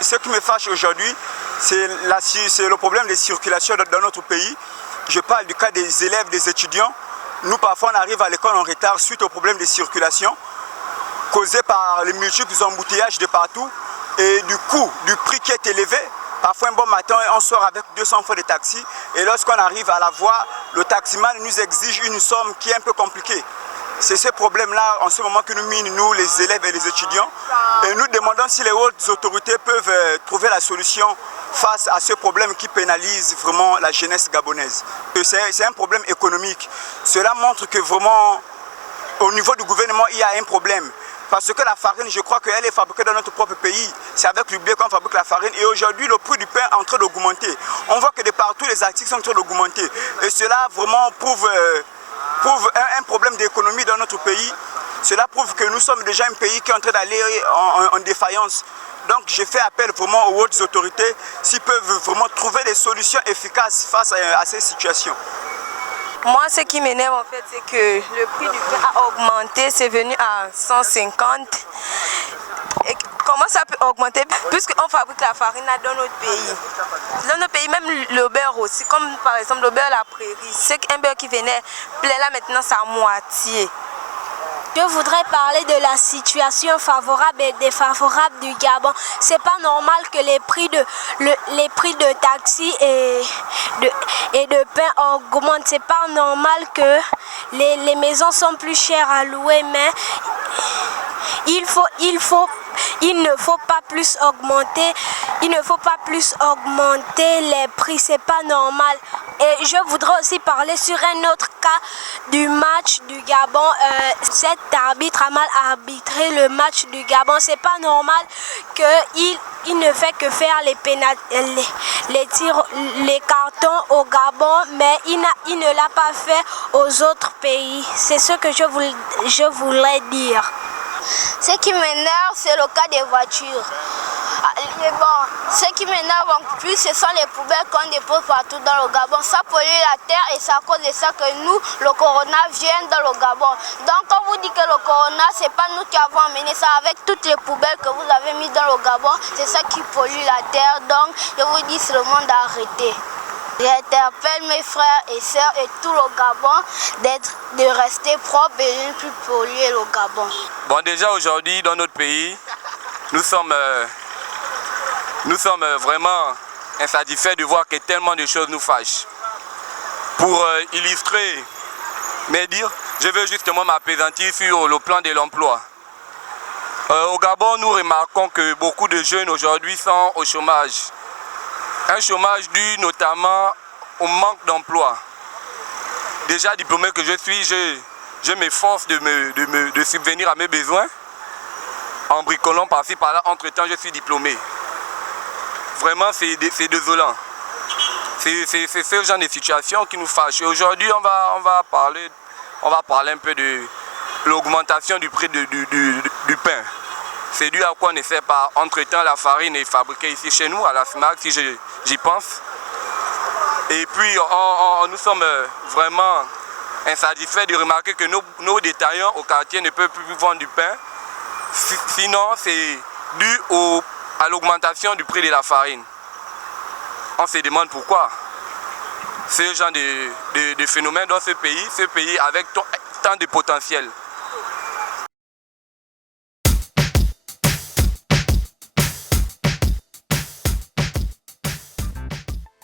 Ce qui me fâche aujourd'hui, c'est le problème des circulations dans notre pays. Je parle du cas des élèves, des étudiants. Nous, parfois, on arrive à l'école en retard suite au problème des circulations causé par les multiples embouteillages de partout et du coût, du prix qui est élevé. Parfois, un bon matin, on sort avec 200 francs de taxi et lorsqu'on arrive à la voie, le taximan nous exige une somme qui est un peu compliquée. C'est ce problème-là, en ce moment, que nous minent, nous, les élèves et les étudiants. Et nous demandons si les hautes autorités peuvent trouver la solution face à ce problème qui pénalise vraiment la jeunesse gabonaise. C'est un problème économique. Cela montre que vraiment, au niveau du gouvernement, il y a un problème. Parce que la farine, je crois qu'elle est fabriquée dans notre propre pays. C'est avec le blé qu'on fabrique la farine. Et aujourd'hui, le prix du pain est en train d'augmenter. On voit que de partout, les articles sont en train d'augmenter. Et cela vraiment prouve un problème d'économie dans notre pays. Cela prouve que nous sommes déjà un pays qui est en train d'aller en défaillance. Donc je fais appel vraiment aux hautes autorités s'ils peuvent vraiment trouver des solutions efficaces face à ces situations. Moi, ce qui m'énerve en fait, c'est que le prix du pain a augmenté, c'est venu à 150. Et comment ça peut augmenter? Puisqu'on fabrique la farine dans notre pays. Dans notre pays, même le beurre aussi, comme par exemple le beurre La Prairie. C'est qu'un beurre qui venait plein là maintenant, c'est à moitié. Je voudrais parler de la situation favorable et défavorable du Gabon. C'est pas normal que les prix de taxi et de pain augmentent. C'est pas normal que les maisons sont plus chères à louer, mais il ne faut pas plus augmenter les prix, c'est pas normal. Et je voudrais aussi parler sur un autre cas du match du Gabon. Cet arbitre a mal arbitré le match du Gabon. C'est pas normal qu'il ne fait que faire les tirs, les cartons au Gabon, mais il ne l'a pas fait aux autres pays. C'est ce que je voulais dire. Ce qui m'énerve, c'est le cas des voitures. Mais bon, ce qui m'énerve en plus, ce sont les poubelles qu'on dépose partout dans le Gabon. Ça pollue la terre et c'est à cause de ça que nous, le corona vient dans le Gabon. Donc quand vous dites que le corona, c'est pas nous qui avons amené ça, avec toutes les poubelles que vous avez mises dans le Gabon, c'est ça qui pollue la terre. Donc je vous dis seulement d'arrêter. J'interpelle mes frères et sœurs et tout le Gabon de rester propre et de ne plus polluer le Gabon. Bon, déjà aujourd'hui dans notre pays, nous sommes vraiment insatisfaits de voir que tellement de choses nous fâchent. Pour illustrer mes dires, je veux justement m'appesantir sur le plan de l'emploi. Au Gabon, nous remarquons que beaucoup de jeunes aujourd'hui sont au chômage. Un chômage dû notamment au manque d'emploi. Déjà diplômé que je suis, je m'efforce de subvenir à mes besoins en bricolant par-ci par-là. Entre-temps, je suis diplômé. Vraiment, c'est désolant. C'est ce genre de situation qui nous fâche. Aujourd'hui, on va parler un peu de l'augmentation du prix du pain. C'est dû à quoi on ne sait pas. Entre-temps, la farine est fabriquée ici chez nous, à la SMAC, si j'y pense. Et puis, nous sommes vraiment insatisfaits de remarquer que nos détaillants au quartier ne peuvent plus vendre du pain. Sinon, c'est dû à l'augmentation du prix de la farine. On se demande pourquoi. Ce genre de phénomène dans ce pays avec tant de potentiel.